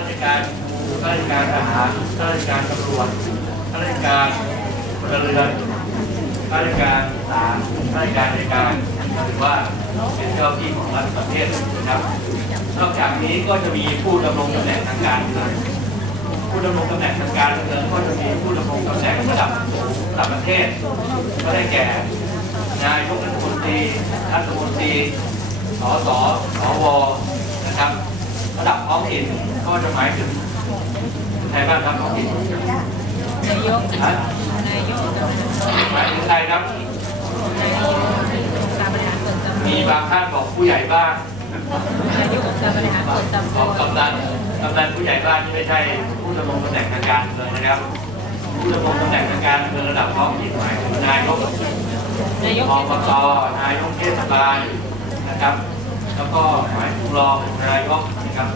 ราชการครูข้าราชการทหารข้าราชการตำรวจข้าราชการพลเรือนข้าราชการศาลข้าราชการในการหรือว่าเป็นเจ้าหน้าที่ของรัฐประเทศนะครับนอกจากนี้ก็จะมีผู้ดำรงตำแหน่งทางการเมืองผู้ดำรงตำแหน่งทางการเมืองก็จะมีผู้ดำรงตำแหน่งระดับระดับประเทศ ก็ได้แก่ นายกรัฐมนตรีรัฐมนตรีสสสวนะครับ ระดับท้องถิ่นก็จะหมายถึงใครบ้างครับท้องถิ่นนายกฮะนายกหมายถึงใครครับนายกการบริหารมีบางท่านบอกผู้ใหญ่บ้านนายกองค์การบริหารส่วนตำบบอกลกำนันกำนันผู้ใหญ่บ้านที่ไม่ใช่ผู้ดำรงตำแหน่งทางการเมืองนะครับ ผู้ดำรงตำแหน่งทางการเมืองระดับท้องถิ่นหมายถึงนายกนายกอบตนายกเทศบาลนะครับ แล้วก็หมายถึงรองนายกนะครับ